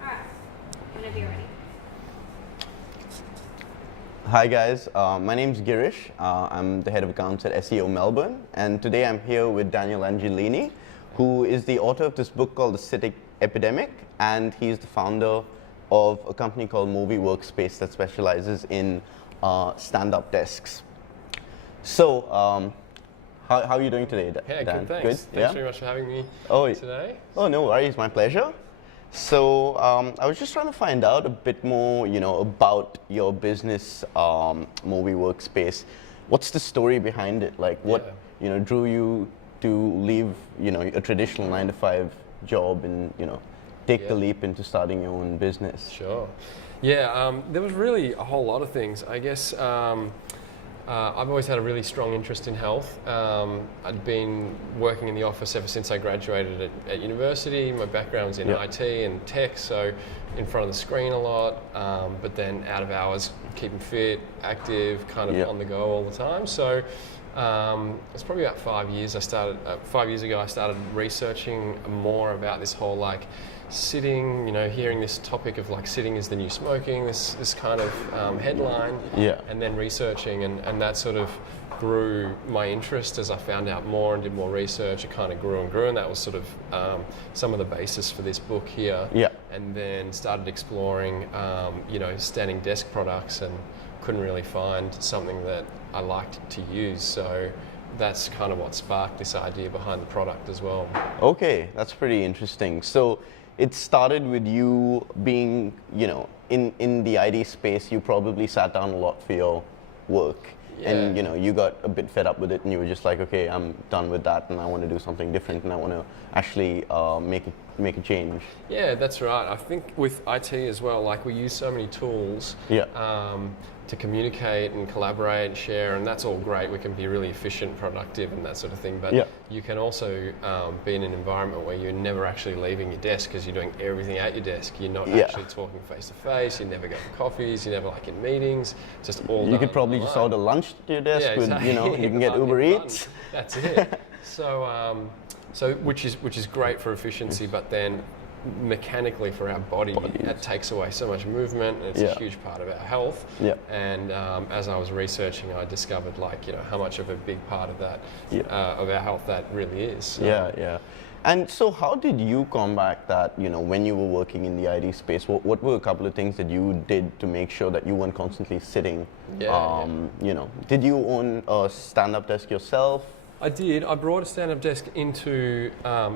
Alright, whenever you're ready. Hi guys, my name's Girish. I'm the head of accounts at SEO Melbourne, and today I'm here with Daniel Angelini, who is the author of this book called The Standing Epidemic, and he's the founder of a company called Movi Workspace that specializes in stand-up desks. So, how are you doing today, Yeah, Dan? good, thanks. Good? Thanks very much for having me today. Oh, no worries, my pleasure. So I was just trying to find out a bit more, about your business, Movi Workspace. What's the story behind it? Like, what drew you to leave, a traditional 9-to-5 job and take the leap into starting your own business? Sure. Yeah, there was really a whole lot of things. I guess I've always had a really strong interest in health. I'd been working in the office ever since I graduated at university. My background was in IT and tech, so in front of the screen a lot, but then out of hours, keeping fit, active, kind of on the go all the time. So it's probably about 5 years. 5 years ago, I started researching more about this whole sitting, hearing this topic of sitting is the new smoking, this kind of headline, and then researching, and that sort of grew my interest as I found out more and did more research. It kind of grew and grew, and that was sort of some of the basis for this book here. And then started exploring, standing desk products, and couldn't really find something that I liked to use. So that's kind of what sparked this idea behind the product as well. Okay, that's pretty interesting. So it started with you being, in the ID space, you probably sat down a lot for your work. And you got a bit fed up with it, and you were just like, okay, I'm done with that, and I want to do something different, and I want to actually make a change. Yeah, that's right. I think with IT as well, we use so many tools to communicate and collaborate and share, and that's all great. We can be really efficient, productive, and that sort of thing. But you can also be in an environment where you're never actually leaving your desk because you're doing everything at your desk. You're not actually talking face to face. You never go for coffees. You never in meetings. Just all. You could probably just order lunch to your desk. Exactly. You can get Uber Eats. That's it. So which is great for efficiency, but then mechanically for our body, it takes away so much movement, and it's a huge part of our health. And as I was researching, I discovered how much of a big part of that of our health that really is. So. And so how did you combat that, when you were working in the ID space? What were a couple of things that you did to make sure that you weren't constantly sitting? Did you own a stand-up desk yourself? I did. I brought a stand-up desk into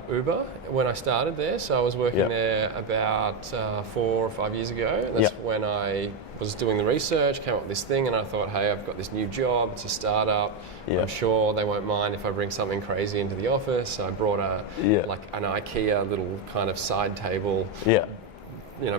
Uber when I started there. So I was working there about 4 or 5 years ago. That's when I was doing the research, came up with this thing, and I thought, hey, I've got this new job. It's a startup. I'm sure they won't mind if I bring something crazy into the office. So I brought an IKEA little kind of side table.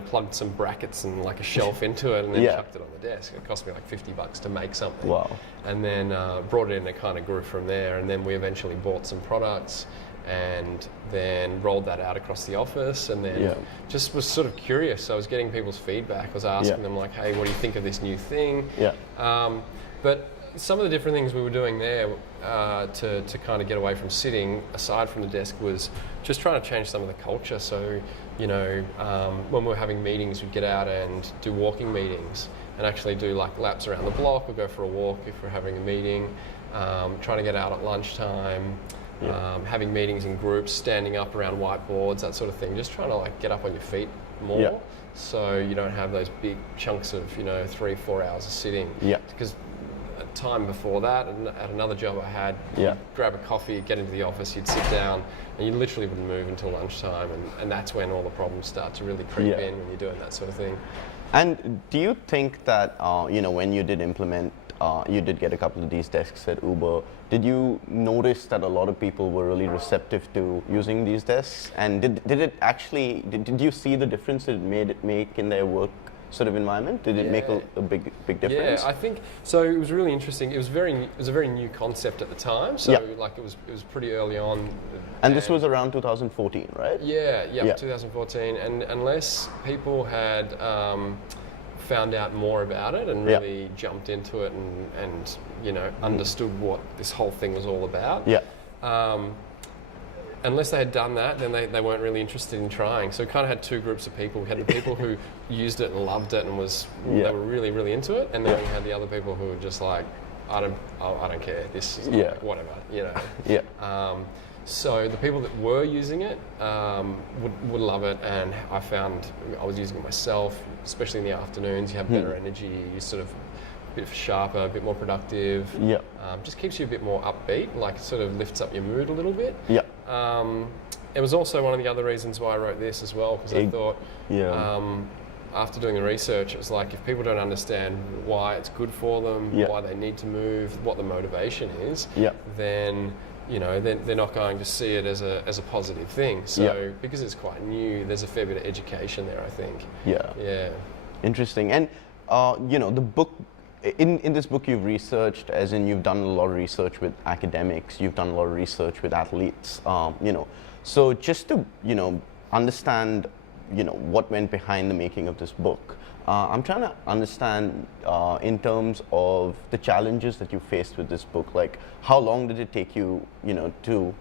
Plugged some brackets and a shelf into it, and then chucked it on the desk. It cost me $50 to make something. Wow. And then brought it in, and it kind of grew from there. And then we eventually bought some products and then rolled that out across the office, and then just was sort of curious. I was getting people's feedback. I was asking them hey, what do you think of this new thing? But some of the different things we were doing there to kind of get away from sitting, aside from the desk, was just trying to change some of the culture. So, when we were having meetings, we'd get out and do walking meetings and actually do laps around the block. We'd go for a walk if we're having a meeting, trying to get out at lunchtime, having meetings in groups, standing up around whiteboards, that sort of thing. Just trying to get up on your feet more so you don't have those big chunks of, 3-4 hours of sitting. Because time before that, and at another job I had, you'd grab a coffee, get into the office, you'd sit down, and you literally wouldn't move until lunchtime, and that's when all the problems start to really creep in when you're doing that sort of thing. And do you think that, when you did implement, you did get a couple of these desks at Uber, did you notice that a lot of people were really receptive to using these desks? And did you see the difference it make in their work sort of environment? Did it make a big difference? Yeah, I think so. It was really interesting. It was a very new concept at the time. So it was pretty early on. And this was around 2014, right? Yeah, 2014. And unless people had found out more about it and really jumped into it and understood what this whole thing was all about. unless they had done that, then they weren't really interested in trying. So we kind of had two groups of people. We had the people who used it and loved it and they were really, really into it, and then we had the other people who were just like, I don't care. This is like, whatever, you know. So the people that were using it would love it, and I found I was using it myself, especially in the afternoons. You have better energy. You sort of a bit sharper, a bit more productive. Just keeps you a bit more upbeat. Like it sort of lifts up your mood a little bit. It was also one of the other reasons why I wrote this as well, because I thought. After doing the research, it was like if people don't understand why it's good for them, why they need to move, what the motivation is, then they're not going to see it as a positive thing. So because it's quite new, there's a fair bit of education there, I think. Interesting. And the book, in this book you've researched, as in you've done a lot of research with academics, you've done a lot of research with athletes, so just to understand what went behind the making of this book. I'm trying to understand in terms of the challenges that you faced with this book. Like, how long did it take you, to,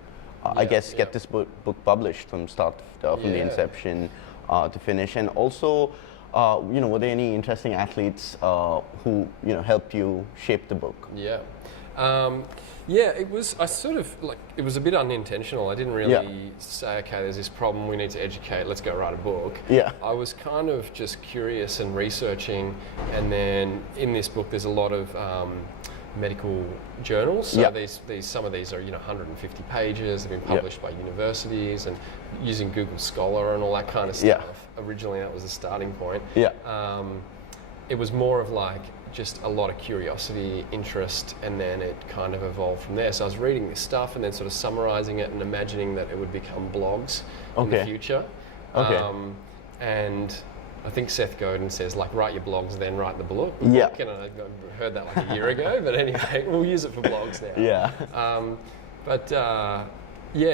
get this book published from the inception to finish? And also, were there any interesting athletes who, helped you shape the book? It was. It was a bit unintentional. I didn't really say, okay, there's this problem, we need to educate, let's go write a book. I was kind of just curious and researching, and then in this book there's a lot of medical journals. So some of these are 150 pages. They've been published by universities and using Google Scholar and all that kind of stuff. Originally that was the starting point. It was more of like just a lot of curiosity, interest, and then it kind of evolved from there. So I was reading this stuff and then sort of summarizing it and imagining that it would become blogs in the future. And I think Seth Godin says, like, write your blogs, then write the book. And I heard that like a year ago, but anyway, we'll use it for blogs now.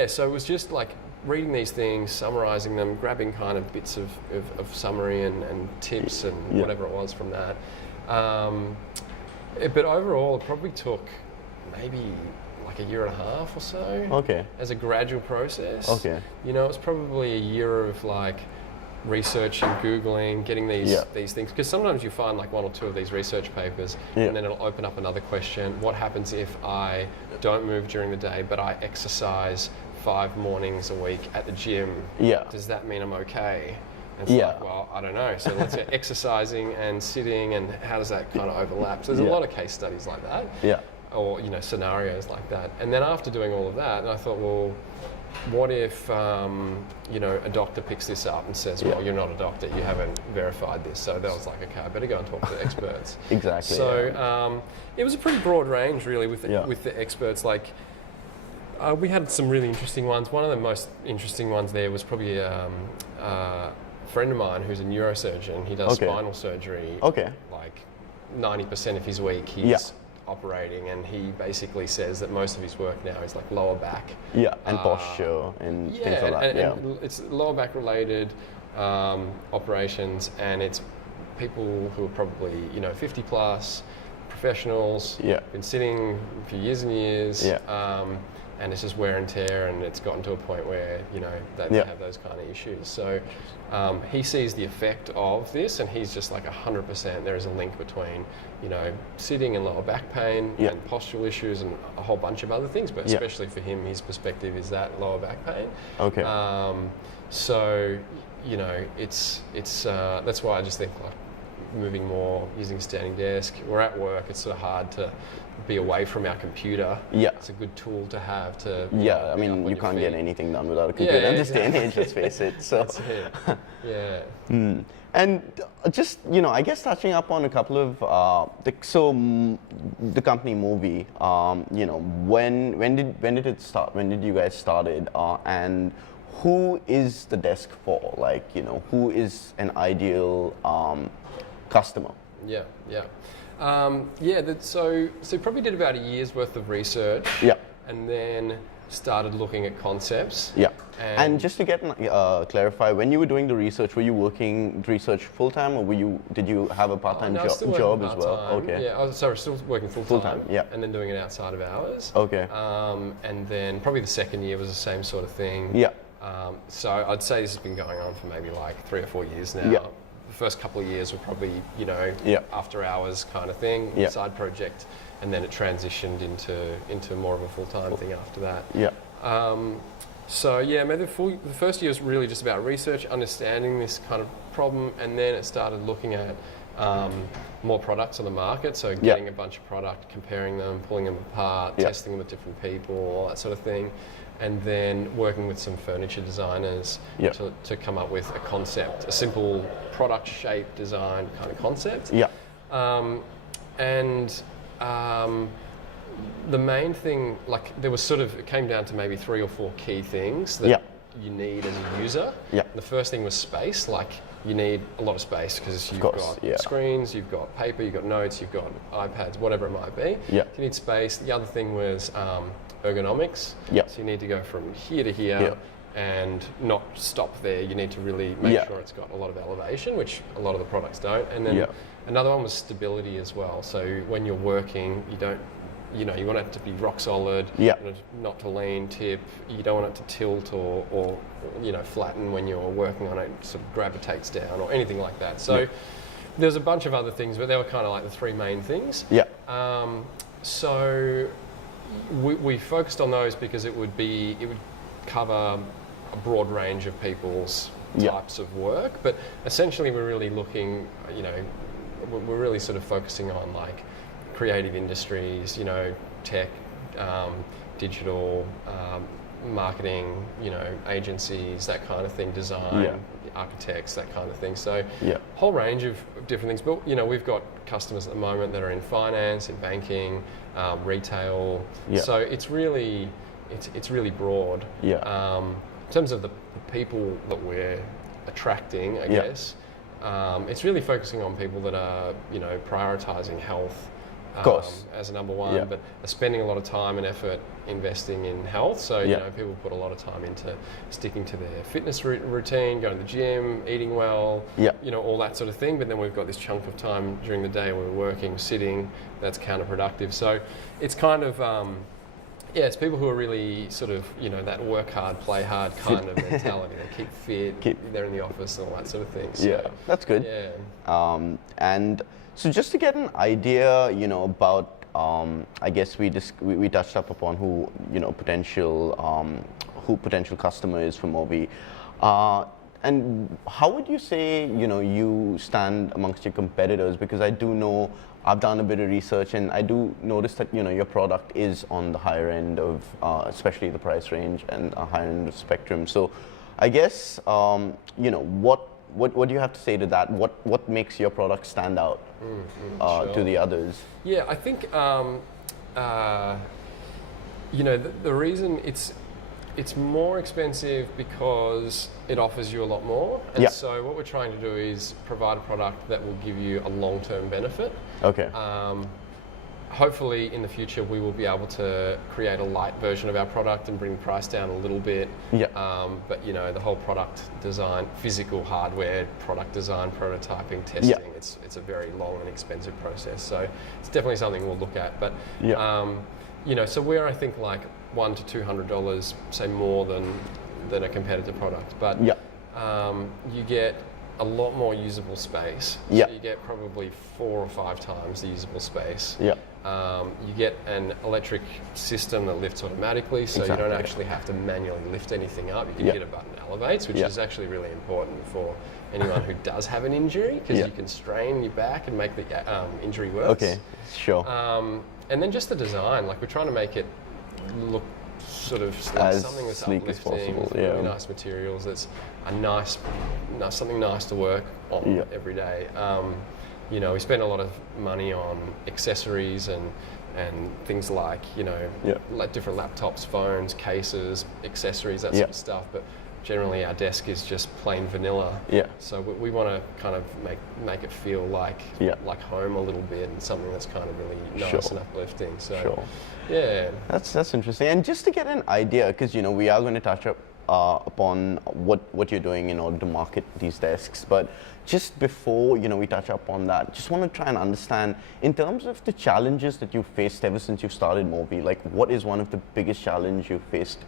So it was just like reading these things, summarizing them, grabbing kind of bits of summary and tips and whatever it was from that. But overall, it probably took maybe like a year and a half or so. As a gradual process. It was probably a year of like researching, Googling, getting these things. Because sometimes you find like one or two of these research papers, and then it'll open up another question. What happens if I don't move during the day, but I exercise 5 mornings a week at the gym? Does that mean I'm okay? And it's like, well, I don't know. So let's say exercising and sitting, and how does that kind of overlap? So there's a lot of case studies like that, or scenarios like that. And then after doing all of that, I thought, well, what if a doctor picks this up and says, well, you're not a doctor, you haven't verified this. So that was like, okay, I better go and talk to the experts. So it was a pretty broad range, really, with the experts. Like, we had some really interesting ones. One of the most interesting ones there was probably friend of mine who's a neurosurgeon. He does spinal surgery. Like 90% of his week he's operating, and he basically says that most of his work now is like lower back. And posture and things like that. And it's lower back related operations, and it's people who are probably 50 plus, professionals, been sitting for years and years. And it's just wear and tear, and it's gotten to a point where they have those kind of issues. So he sees the effect of this, and he's just like 100%. There is a link between sitting and lower back pain and postural issues and a whole bunch of other things. But especially for him, his perspective is that lower back pain. So it's that's why I just think like moving more, using a standing desk. We're at work, it's sort of hard to be away from our computer. It's a good tool to have to... I mean, you can't get anything done without a computer in this day and age, let's face it. So. That's it. And just, I guess touching up on a couple of, the company Movi, when did it start? When did you guys started? And who is the desk for? Like, who is an ideal customer? So probably did about a year's worth of research. And then started looking at concepts. Yeah. And just to get clarify, when you were doing the research, were you working research full time, or did you have a part-time job as well? Okay. Yeah, still working full time. Yeah. And then doing it outside of hours. Okay. And then probably the second year was the same sort of thing. Yeah. So I'd say this has been going on for maybe like 3 or 4 years now. Yeah. The first couple of years were probably, after hours kind of thing, side project, and then it transitioned into more of a full-time thing after that. Yeah. Maybe the first year was really just about research, understanding this kind of problem, and then it started looking at more products on the market, so getting a bunch of product, comparing them, pulling them apart, testing them with different people, all that sort of thing, and then working with some furniture designers to come up with a concept, a simple product shape design kind of concept. Yeah. The main thing, it came down to maybe 3 or 4 key things that you need as a user. Yeah. The first thing was space, you need a lot of space because you've got screens, you've got paper, you've got notes, you've got iPads, whatever it might be. Yeah. You need space. The other thing was ergonomics. Yeah. So you need to go from here to here and not stop there. You need to really make sure it's got a lot of elevation, which a lot of the products don't. And then another one was stability as well. So when you're working, you want it to be rock solid, not to lean, tip. You don't want it to tilt or flatten when you're working on it, sort of gravitates down or anything like that. So there's a bunch of other things, but they were kind of like the 3 main things. Yeah. So we focused on those because it would cover a broad range of people's types of work, but essentially we're really looking, we're really sort of focusing on like creative industries, tech, digital, marketing, agencies, that kind of thing, design, architects, that kind of thing. So whole range of different things. But we've got customers at the moment that are in finance, in banking, retail. So it's really broad. In terms of the people that we're attracting, I guess, it's really focusing on people that are prioritizing health. Of course. As a number one, but are spending a lot of time and effort investing in health. So, people put a lot of time into sticking to their fitness routine, going to the gym, eating well, all that sort of thing. But then we've got this chunk of time during the day where we're working, sitting, that's counterproductive. So it's kind of, it's people who are really sort of, that work hard, play hard kind of mentality. They keep fit, they're in the office and all that sort of thing. So, that's good. Yeah. And so just to get an idea, about, I guess we touched up upon who potential customer is for Movi, and how would you say you stand amongst your competitors? Because I do know, I've done a bit of research, and I do notice that your product is on the higher end of, especially the price range and a higher end of spectrum. So, I guess what do you have to say to that? What makes your product stand out to the others? Yeah, I think the reason it's more expensive because it offers you a lot more. And so what we're trying to do is provide a product that will give you a long-term benefit. Okay. Hopefully in the future we will be able to create a light version of our product and bring the price down a little bit. But the whole product design, physical hardware, product design, prototyping, testing, it's a very long and expensive process. So it's definitely something we'll look at. But so we're, I think, like $100 to $200, say, more than a competitor product. But you get a lot more usable space. So you get probably 4 or 5 times the usable space. You get an electric system that lifts automatically, so you don't actually have to manually lift anything up. You can hit a button that elevates, which is actually really important for anyone who does have an injury, because you can strain your back and make the injury worse. Okay, sure. And then just the design, like we're trying to make it look sort of like something that's sleek as uplifting, possible. really nice materials. That's something nice to work on every day. We spend a lot of money on accessories and things like like different laptops, phones, cases, accessories, that sort of stuff. But generally our desk is just plain vanilla. Yeah. So we want to kind of make it feel like home a little bit, and something that's kind of really nice and uplifting. So yeah, that's interesting. And just to get an idea, because we are going to touch upon what you're doing in order to market these desks, but just before we touch up on that, just want to try and understand in terms of the challenges that you've faced ever since you started Movi. Like, what is one of the biggest challenge you've faced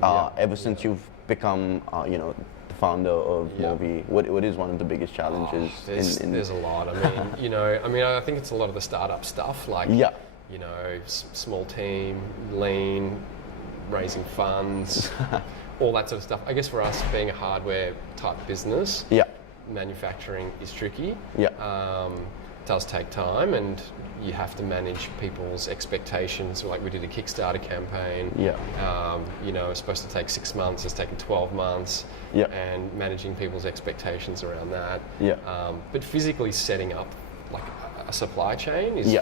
ever since you've become the founder of Movi? What is one of the biggest challenges? There's a lot. I mean, I think it's a lot of the startup stuff, like small team, lean, raising funds, all that sort of stuff. I guess for us, being a hardware type business, manufacturing is tricky. It does take time, and you have to manage people's expectations. Like, we did a Kickstarter campaign. It's supposed to take 6 months. It's taken 12 months. And managing people's expectations around that. But physically setting up like a supply chain is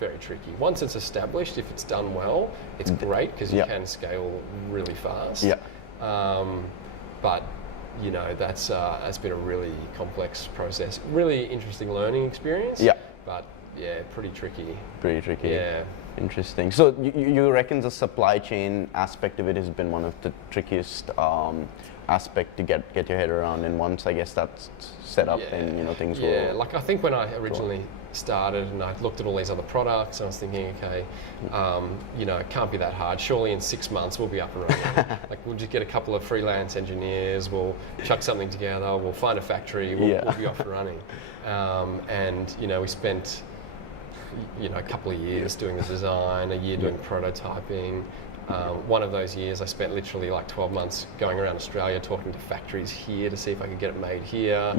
very tricky. Once it's established, if it's done well, it's great because you can scale really fast. But that's been a really complex process. Really interesting learning experience. But pretty tricky. Pretty tricky. Yeah. Interesting. So you reckon the supply chain aspect of it has been one of the trickiest aspect to get your head around, and once I guess that's set up, then things will. Yeah, like I think when I originally started and I looked at all these other products, and I was thinking, okay, it can't be that hard. Surely in 6 months we'll be up and running. Like, we'll just get a couple of freelance engineers, we'll chuck something together, we'll find a factory, we'll be off and running. And we spent a couple of years doing the design, a year doing prototyping. One of those years I spent literally like 12 months going around Australia talking to factories here to see if I could get it made here.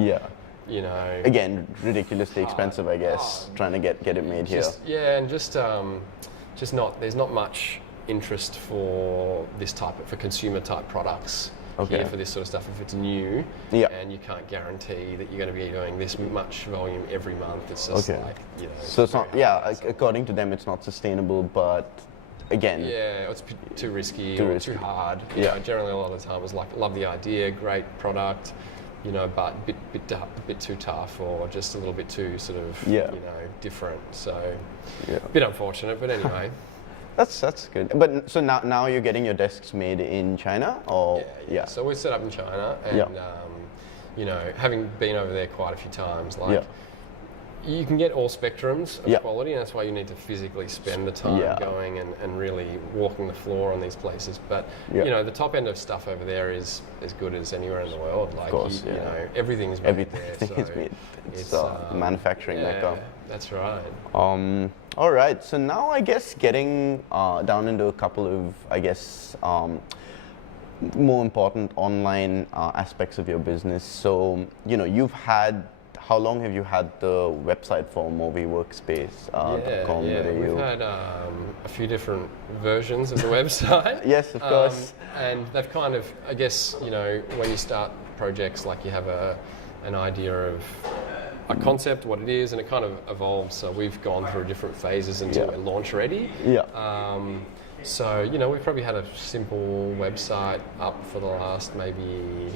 Again, ridiculously expensive, I guess, trying to get it made here. There's not much interest for for consumer type products here for this sort of stuff if it's new, and you can't guarantee that you're going to be doing this much volume every month. It's just so it's not according to them it's not sustainable, but again, it's too risky, too hard. Generally a lot of the time it's like, love the idea, great product, but a bit too tough, or just a little bit too sort of different. So a bit unfortunate, but anyway. That's good. But so now you're getting your desks made in China, or So we're set up in China, and having been over there quite a few times, you can get all spectrums of quality, and that's why you need to physically spend the time going and really walking the floor on these places. But the top end of stuff over there is as good as anywhere in the world. Like, of course, everything's made there. It's manufacturing mecca. That's right. All right. So now I guess getting down into a couple of more important online aspects of your business. So how long have you had the website for Movi Workspace? We've had a few different versions of the website. Yes, of course. And they've kind of, I guess, when you start projects, like, you have an idea of a concept, what it is, and it kind of evolves. So we've gone through different phases until we're launch ready. So, we've probably had a simple website up for the last maybe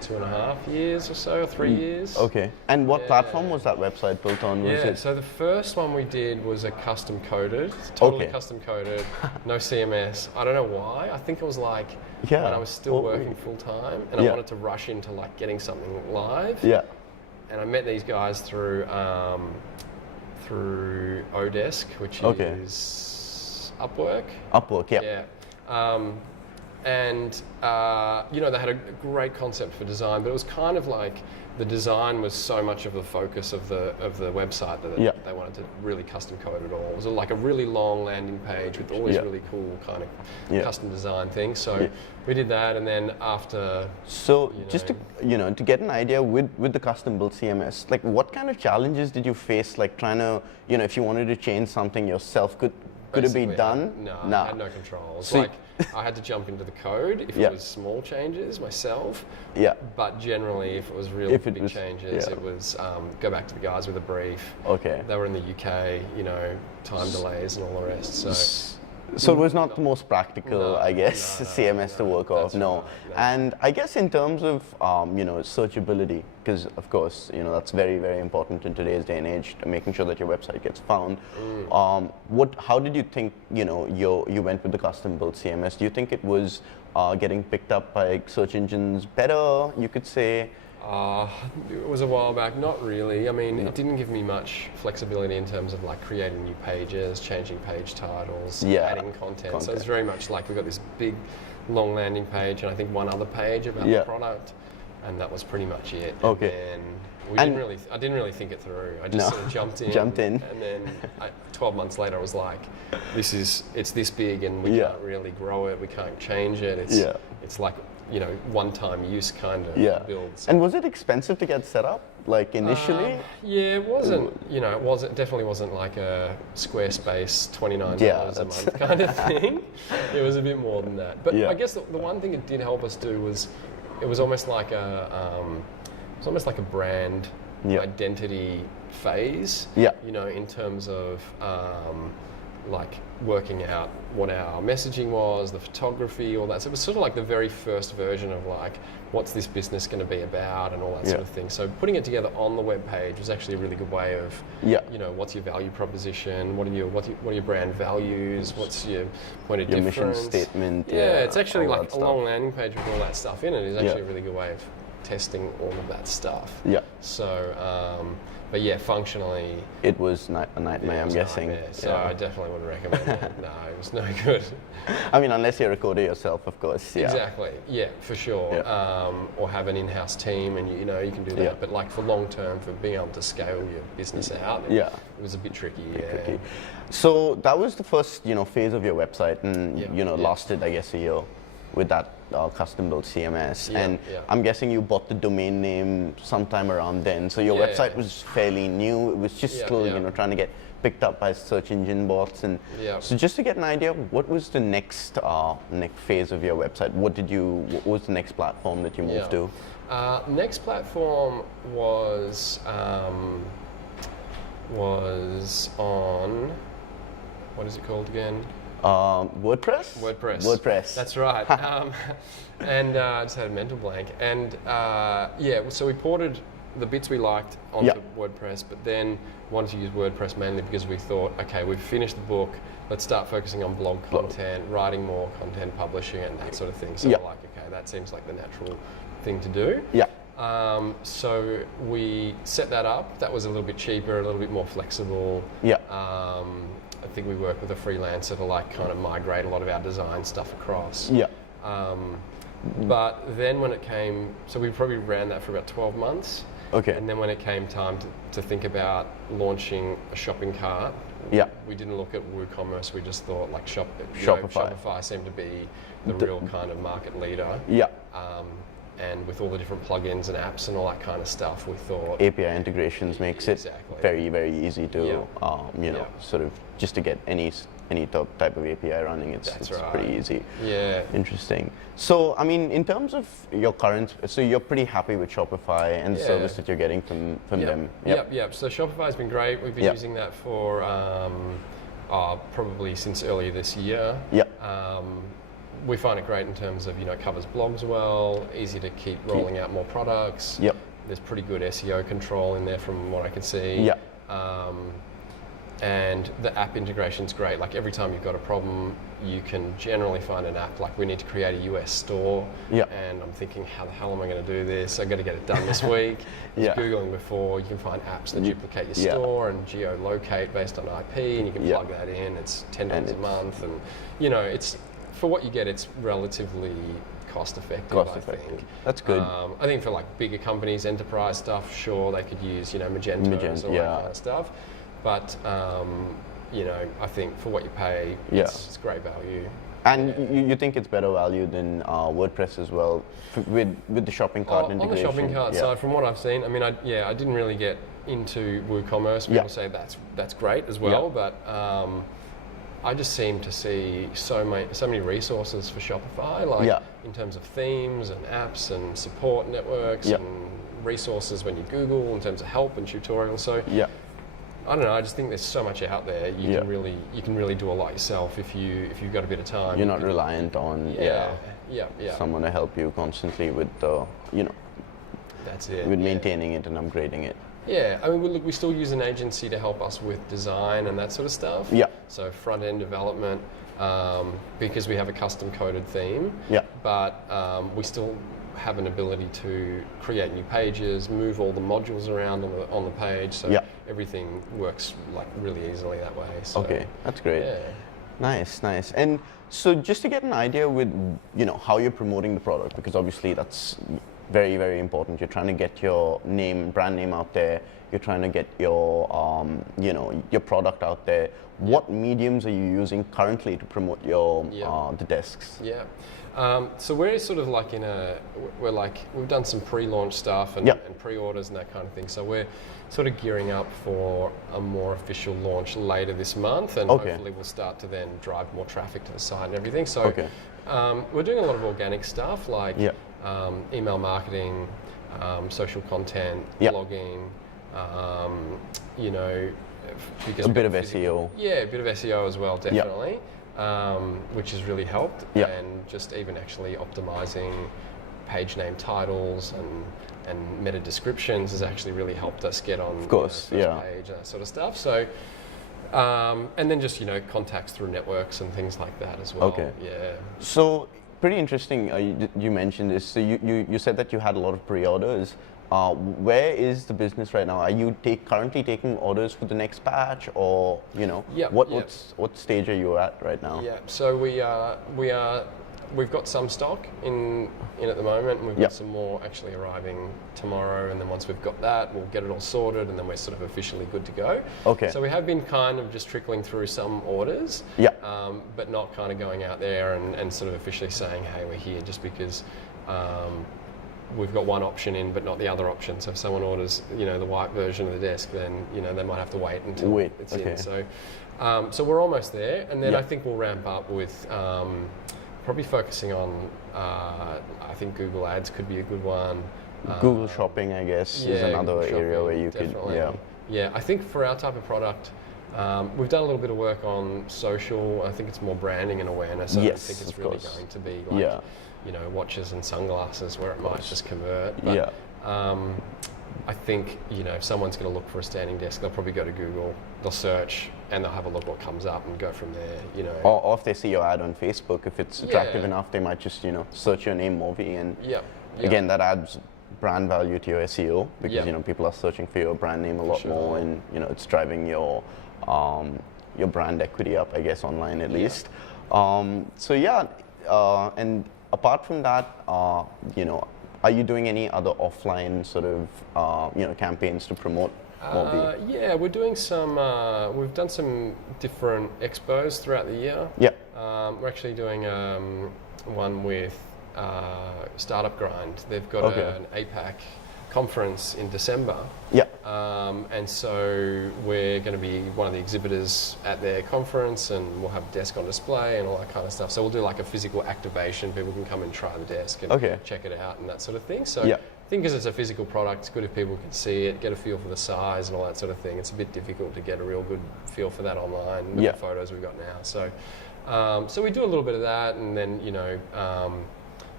2.5 years or so, or 3 years. Okay. And what platform was that website built on? So the first one we did was a custom coded, totally custom coded, no CMS. I don't know why. I think it was like when I was still working full time, and I wanted to rush into like getting something live. And I met these guys through Odesk, which is Upwork. And they had a great concept for design, but it was kind of like the design was so much of the focus of the website that they wanted to really custom code it all. It was like a really long landing page with all these really cool kind of custom design things. So we did that, and then after. So just to get an idea with the custom built CMS, like, what kind of challenges did you face, like trying to if you wanted to change something yourself, could it be done? No, I had no control. It's like I had to jump into the code if it was small changes myself. But generally, if it was really big changes, it was go back to the guys with a brief. They were in the UK, time delays and all the rest. So it was not the most practical, No, I guess, no, CMS to no, work off. that's No, right, no. and I guess in terms of searchability, because of course that's very, very important in today's day and age, to making sure that your website gets found. How did you think you went with the custom built CMS? Do you think it was getting picked up by search engines better? You could say. It was a while back. Not really. I mean, it didn't give me much flexibility in terms of like creating new pages, changing page titles, adding content. So it's very much like we've got this big, long landing page, and I think one other page about the product, and that was pretty much it. Okay. And I didn't really think it through. I just sort of jumped in. And then 12 months later, I was like, it's this big, and we can't really grow it. We can't change it. It's like, one-time use kind of builds. And was it expensive to get set up, like initially? Yeah, it wasn't. It definitely wasn't like a Squarespace $29 a month kind of thing. It was a bit more than that. But I guess the one thing it did help us do was, it was almost like a brand identity phase. In terms of like working out what our messaging was, the photography, all that. So it was sort of like the very first version of like, what's this business going to be about, and all that sort of thing. So putting it together on the web page was actually a really good way of, what's your value proposition, what are your brand values, what's your point of difference, mission statement. It's actually like a long landing page with all that stuff in it is actually a really good way of testing all of that stuff. So, but functionally, it was a nightmare, I'm guessing. So I definitely wouldn't recommend it. No, it was no good. I mean, unless you're a coder yourself, of course. Exactly. Yeah, for sure. Or have an in-house team, and you can do that. But like for long term, for being able to scale your business out, it was a bit tricky. Tricky. So that was the first phase of your website, and lasted, I guess, a year with that custom built CMS. And I'm guessing you bought the domain name sometime around then. So your website was fairly new. It was just still trying to get picked up by search engine bots. And so just to get an idea, what was the next phase of your website? What was the next platform that you moved to? Next platform was on, what is it called again? WordPress? WordPress. That's right. And I just had a mental blank. And so we ported the bits we liked onto WordPress, but then wanted to use WordPress mainly because we thought, okay, we've finished the book, let's start focusing on blog content, writing more content, publishing it, and that sort of thing. So we're like, okay, that seems like the natural thing to do. So we set that up. That was a little bit cheaper, a little bit more flexible. I think we work with a freelancer to like kind of migrate a lot of our design stuff across. But then when it came, so we probably ran that for about 12 months. And then when it came time to think about launching a shopping cart, we didn't look at WooCommerce. We just thought like Shopify seemed to be the real kind of market leader. And with all the different plugins and apps and all that kind of stuff, we thought API integrations makes it very, very easy to sort of just to get any type of API running. It's pretty easy. Interesting. So I mean, in terms of your current, so you're pretty happy with Shopify and the service that you're getting from them. So Shopify's been great. We've been using that for probably since earlier this year. We find it great in terms of, it covers blogs well, easy to keep rolling out more products. There's pretty good SEO control in there from what I can see. And the app integration's great. Like every time you've got a problem, you can generally find an app. Like we need to create a US store, and I'm thinking, how the hell am I going to do this? I've got to get it done this week. Googling before, you can find apps that duplicate your store and geolocate based on IP, and you can plug that in. It's $10 a month, and it's for what you get, it's relatively cost effective. I think that's good. I think for like bigger companies, enterprise stuff, sure they could use Magento and all that kind of stuff. But I think for what you pay, it's great value. And you think it's better value than WordPress as well, with the shopping cart integration? On the shopping cart side, from what I've seen, I mean, I didn't really get into WooCommerce. People say that's great as well, but I just seem to see so many resources for Shopify, like in terms of themes and apps and support networks and resources when you Google in terms of help and tutorials. So I don't know. I just think there's so much out there. You can really do a lot yourself if you've got a bit of time. You're not reliant on someone to help you constantly with that's it. with maintaining it and upgrading it. Yeah, I mean, we still use an agency to help us with design and that sort of stuff. Yeah. So front end development, because we have a custom coded theme. Yeah. But we still have an ability to create new pages, move all the modules around on the page, so everything works like really easily that way. So, okay, that's great. Yeah. Nice. And so just to get an idea with how you're promoting the product, because obviously that's very, very important. You're trying to get your brand name out there. You're trying to get your your product out there. What mediums are you using currently to promote your the desks? Yeah. So we're sort of like we've done some pre-launch stuff and pre-orders and that kind of thing. So we're sort of gearing up for a more official launch later this month, and hopefully we'll start to then drive more traffic to the site and everything. So we're doing a lot of organic stuff like email marketing, social content, blogging, because a bit of SEO. Yeah, a bit of SEO as well, definitely. Which has really helped, and just even actually optimizing page name titles and meta descriptions has actually really helped us get on first page and that sort of stuff. So and then just contacts through networks and things like that as well. Okay. Yeah. So pretty interesting. You mentioned this. So you said that you had a lot of pre-orders. Where is the business right now? Are you currently taking orders for the next batch, or what stage are you at right now? Yeah, so we've got some stock in at the moment, and we've got some more actually arriving tomorrow. And then once we've got that, we'll get it all sorted, and then we're sort of officially good to go. Okay. So we have been kind of just trickling through some orders, but not kind of going out there and sort of officially saying, hey, we're here, just because. We've got one option in, but not the other option. So if someone orders, the white version of the desk, then they might have to wait until it's in. So, so we're almost there, and then I think we'll ramp up with probably focusing on. I think Google Ads could be a good one. Google Shopping, I guess, is another area where you definitely. could. Yeah. I think for our type of product, we've done a little bit of work on social. I think it's more branding and awareness. I don't think it's really going to be like. Watches and sunglasses where it might just convert. But, I think, if someone's going to look for a standing desk, they'll probably go to Google, they'll search, and they'll have a look what comes up and go from there, Or if they see your ad on Facebook, if it's attractive enough, they might just, search your name, Movi, and again, that adds brand value to your SEO, because, people are searching for your brand name a lot more, and, it's driving your brand equity up, I guess, online at least. And apart from that, are you doing any other offline sort of, campaigns to promote Movi? Yeah, we're doing some. We've done some different expos throughout the year. Yeah. We're actually doing one with Startup Grind. They've got an APAC conference in December. Yeah. And so we're going to be one of the exhibitors at their conference, and we'll have a desk on display and all that kind of stuff. So we'll do like a physical activation. People can come and try the desk and check it out and that sort of thing. So I think because it's a physical product, it's good if people can see it, get a feel for the size and all that sort of thing. It's a bit difficult to get a real good feel for that online with the photos we've got now. So, so we do a little bit of that, and then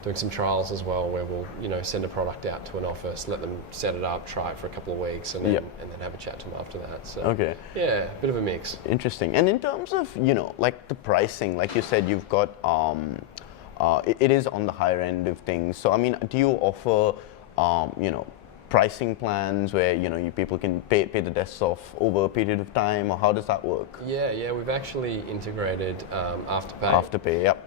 doing some trials as well, where we'll send a product out to an office, let them set it up, try it for a couple of weeks, and then have a chat to them after that. So yeah, bit of a mix. Interesting. And in terms of like the pricing, like you said, you've got it is on the higher end of things. So I mean, do you offer pricing plans where people can pay the desks off over a period of time, or how does that work? Yeah, we've actually integrated Afterpay. Afterpay, yep.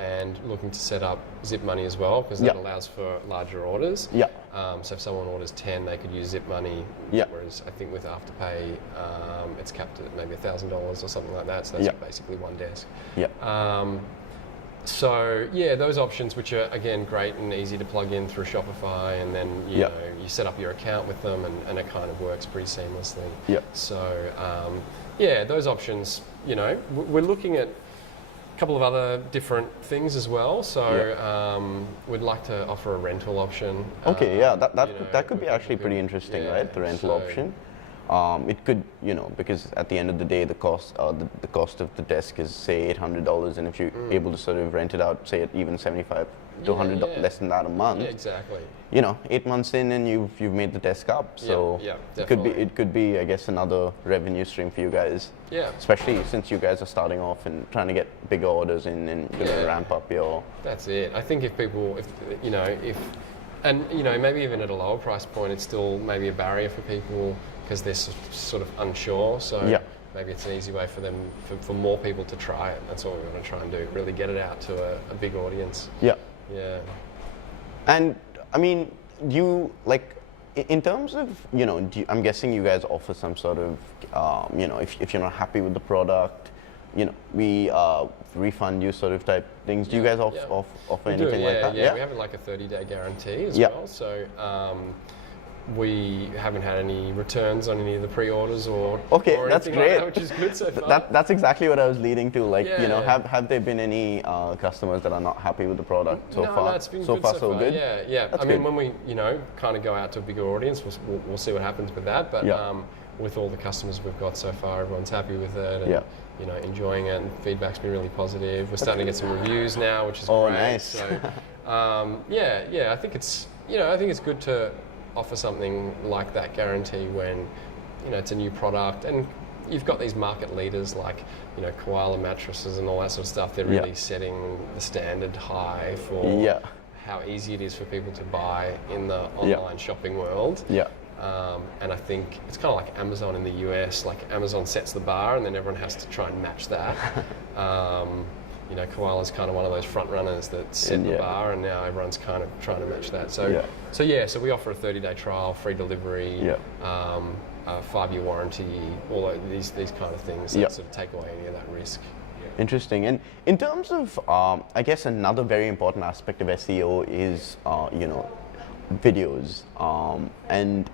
And looking to set up Zip Money as well, because that allows for larger orders. Yeah. So if someone orders 10, they could use Zip Money. Whereas I think with Afterpay, it's capped at maybe $1,000 or something like that. So that's basically one desk. Yeah. So yeah, those options, which are again great and easy to plug in through Shopify, and then you set up your account with them, and it kind of works pretty seamlessly. Yeah. So those options, we're looking at a couple of other different things as well. So we'd like to offer a rental option. Okay, that could be actually pretty interesting, right? The rental option. it could, because at the end of the day, the cost of the desk is say $800, and if you're able to sort of rent it out, say at even 75 to $100 less than that a month. Yeah, exactly. 8 months in and you've made the desk up. So it could be I guess another revenue stream for you guys. Yeah. Especially since you guys are starting off and trying to get bigger orders in and ramp up your. That's it. I think if maybe even at a lower price point, it's still maybe a barrier for people because they're sort of unsure. So maybe it's an easy way for them, for more people to try it. That's what we want to try and do. Really get it out to a big audience. Yeah. Yeah. And I mean, in terms of, I'm guessing you guys offer some sort of, if you're not happy with the product, we refund you sort of type things. Do you guys offer anything like that? Yeah, we have like a 30-day guarantee as well. So we haven't had any returns on any of the pre-orders or that's great. Like that, which is good so far. That's exactly what I was leading to. Have there been any customers that are not happy with the product so far? No, it's been so good. Yeah. That's I mean, good. when we kind of go out to a bigger audience, we'll see what happens with that. But with all the customers we've got so far, everyone's happy with it. And, enjoying it, and feedback's been really positive. We're starting to get some reviews now, which is great. Nice. So, I think it's good to offer something like that guarantee when it's a new product, and you've got these market leaders like Koala mattresses and all that sort of stuff. They're really setting the standard high for how easy it is for people to buy in the online shopping world. And I think it's kind of like Amazon in the US. Like Amazon sets the bar, and then everyone has to try and match that. Koala's kind of one of those front runners that set the bar, and now everyone's kind of trying to match that. So we offer a 30-day trial, free delivery, a 5-year warranty, all these kind of things that sort of take away any of that risk. Interesting. And in terms of, I guess another very important aspect of SEO is, videos and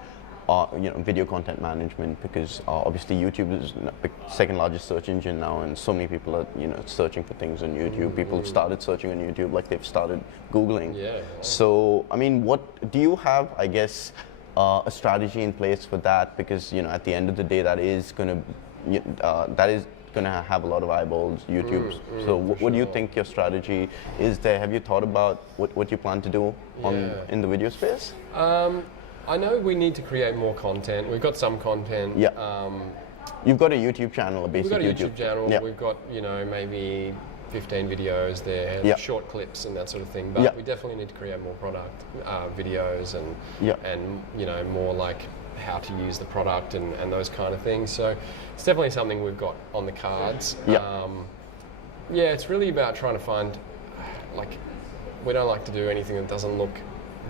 video content management, because obviously YouTube is the second largest search engine now, and so many people are searching for things on YouTube. People have started searching on YouTube like they've started Googling. So I mean, what do you have, I guess, a strategy in place for that? Because at the end of the day, that is going to have a lot of eyeballs, YouTube. So what do you think your strategy is there? Have you thought about what you plan to do in the video space? I know we need to create more content. We've got some content. You've got a YouTube channel, a basic We've got a YouTube channel. We've got, maybe 15 videos there, short clips and that sort of thing. But we definitely need to create more product videos and more like how to use the product and those kind of things. So it's definitely something we've got on the cards. It's really about trying to find, we don't like to do anything that doesn't look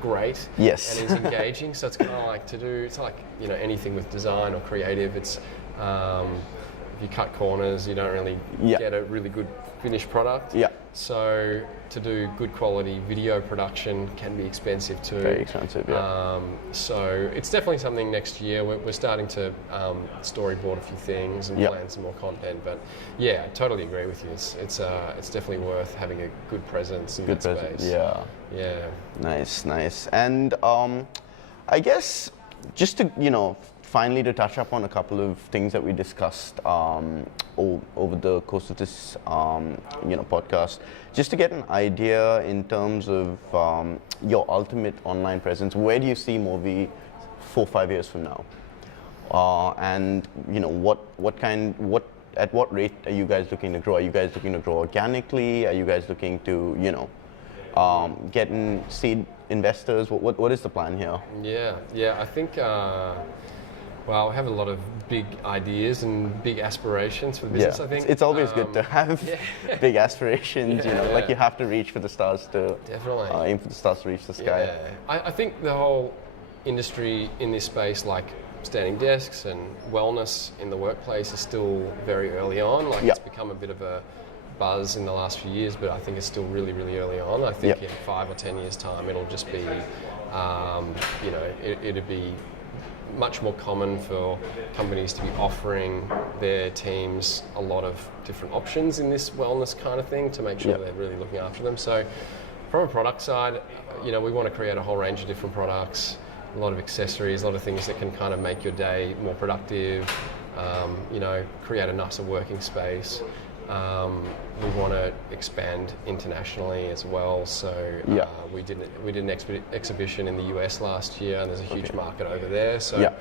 great and is engaging. So it's kind of like it's like anything with design or creative. It's if you cut corners, you don't really get a really good finished product. So to do good quality video production can be expensive too. Very expensive, so it's definitely something next year. We're starting to storyboard a few things and plan some more content. But I totally agree with you. It's definitely worth having a good presence in that space. Nice. And I guess just to finally to touch up on a couple of things that we discussed over the course of this podcast, just to get an idea in terms of your ultimate online presence. Where do you see Movi 4-5 years from now? And at what rate are you guys looking to grow? Are you guys looking to grow organically? Are you guys looking to get in seed investors? What is the plan here? I think I have a lot of big ideas and big aspirations for the business. I think it's always good to have big aspirations. Like you have to reach for the stars to definitely aim for the stars to reach the sky. I think the whole industry in this space, like standing desks and wellness in the workplace, is still very early on. It's become a bit of a buzz in the last few years, but I think it's still really, really early on. I think in 5 or 10 years' time, it'll just be, it'd be much more common for companies to be offering their teams a lot of different options in this wellness kind of thing to make sure they're really looking after them. So from a product side, we want to create a whole range of different products. a lot of accessories, a lot of things that can kind of make your day more productive, you know, create a nicer working space. We want to expand internationally as well, so we did an exhibition in the US last year, and there's a huge market over there. So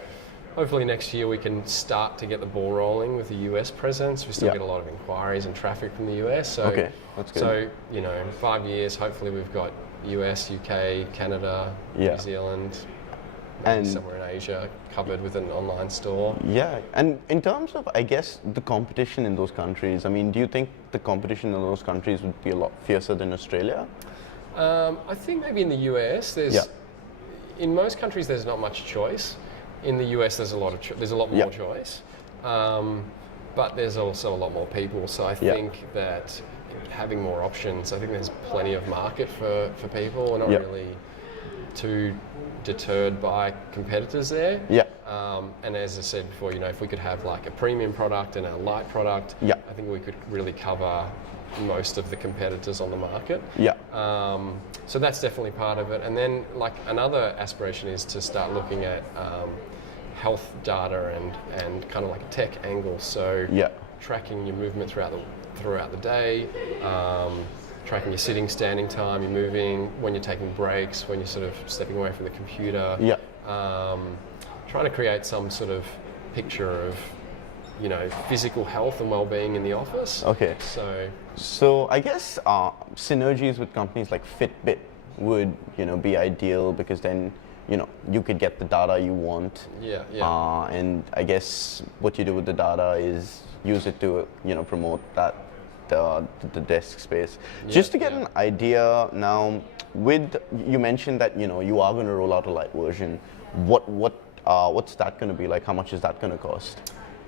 hopefully next year we can start to get the ball rolling with the US presence. We still get a lot of inquiries and traffic from the US. So, that's good. So you know, in 5 years, hopefully we've got US, UK, Canada, New Zealand, and somewhere in Asia covered with an online store. Yeah, and in terms of, I guess, the competition in those countries, I mean, do you think the competition in those countries would be a lot fiercer than Australia? I think maybe in the US, in most countries there's not much choice. In the US, there's a lot more choice, but there's also a lot more people. So I think that having more options, I think there's plenty of market for people. We're not really too deterred by competitors there. And as I said before, you know, if we could have like a premium product and a light product, I think we could really cover most of the competitors on the market. So that's definitely part of it. And then like another aspiration is to start looking at health data and kind of like a tech angle. So tracking your movement throughout the day, tracking your sitting, standing time, you're moving, when you're taking breaks, when you're sort of stepping away from the computer. Trying to create some sort of picture of, you know, physical health and well-being in the office. So I guess synergies with companies like Fitbit would, you know, be ideal, because then, you know, you could get the data you want. And I guess what you do with the data is use it to, you know, promote that the desk space. Just to get an idea now, you mentioned that, you know, you are going to roll out a light version. What's that going to be like? How much is that going to cost?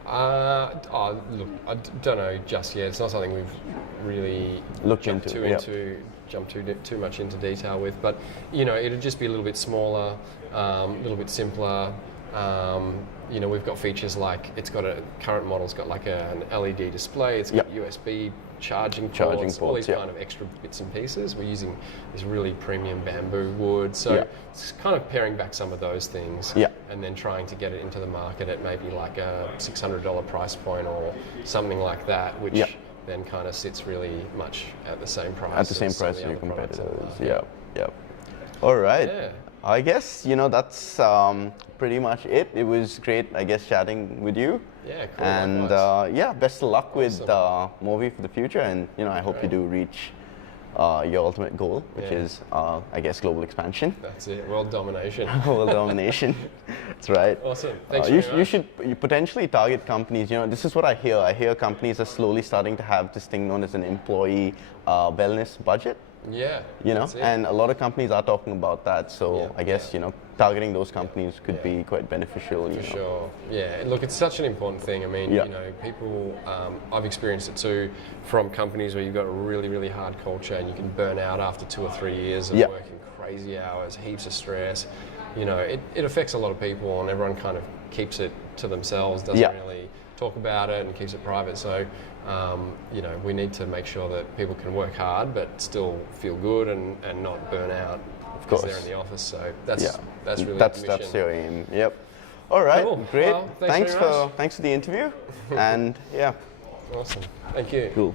Look, I don't know just yet. It's not something we've really jumped too much into detail with. But you know, it'll just be a little bit smaller, a little bit simpler. You know, we've got features like current model's got like an LED display. It's got USB charging ports, all these kind of extra bits and pieces. We're using this really premium bamboo wood, so it's kind of paring back some of those things, and then trying to get it into the market at maybe like a $600 price point or something like that, which then kind of sits really much at the same price. At the same price as your competitors. All right. I guess, you know, that's pretty much it. It was great, I guess, chatting with you. Cool. And best of luck with Movi for the future. And, you know, I hope you do reach your ultimate goal, which is, I guess, global expansion. That's it, world domination. World domination. That's right. Awesome. Thanks you should potentially target companies. You know, this is what I hear. I hear companies are slowly starting to have this thing known as an employee wellness budget. You know, and a lot of companies are talking about that. So I guess, you know, targeting those companies could be quite beneficial. For sure. Look, it's such an important thing. I mean, you know, people, I've experienced it too from companies where you've got a really, really hard culture and you can burn out after 2 or 3 years of working crazy hours, heaps of stress. You know, it affects a lot of people, and everyone kind of keeps it to themselves, doesn't really talk about it and keeps it private. So, you know, we need to make sure that people can work hard but still feel good and not burn out because they're in the office. So that's really that's your aim. All right, great. Well, thanks for the interview. And awesome. Thank you. Cool.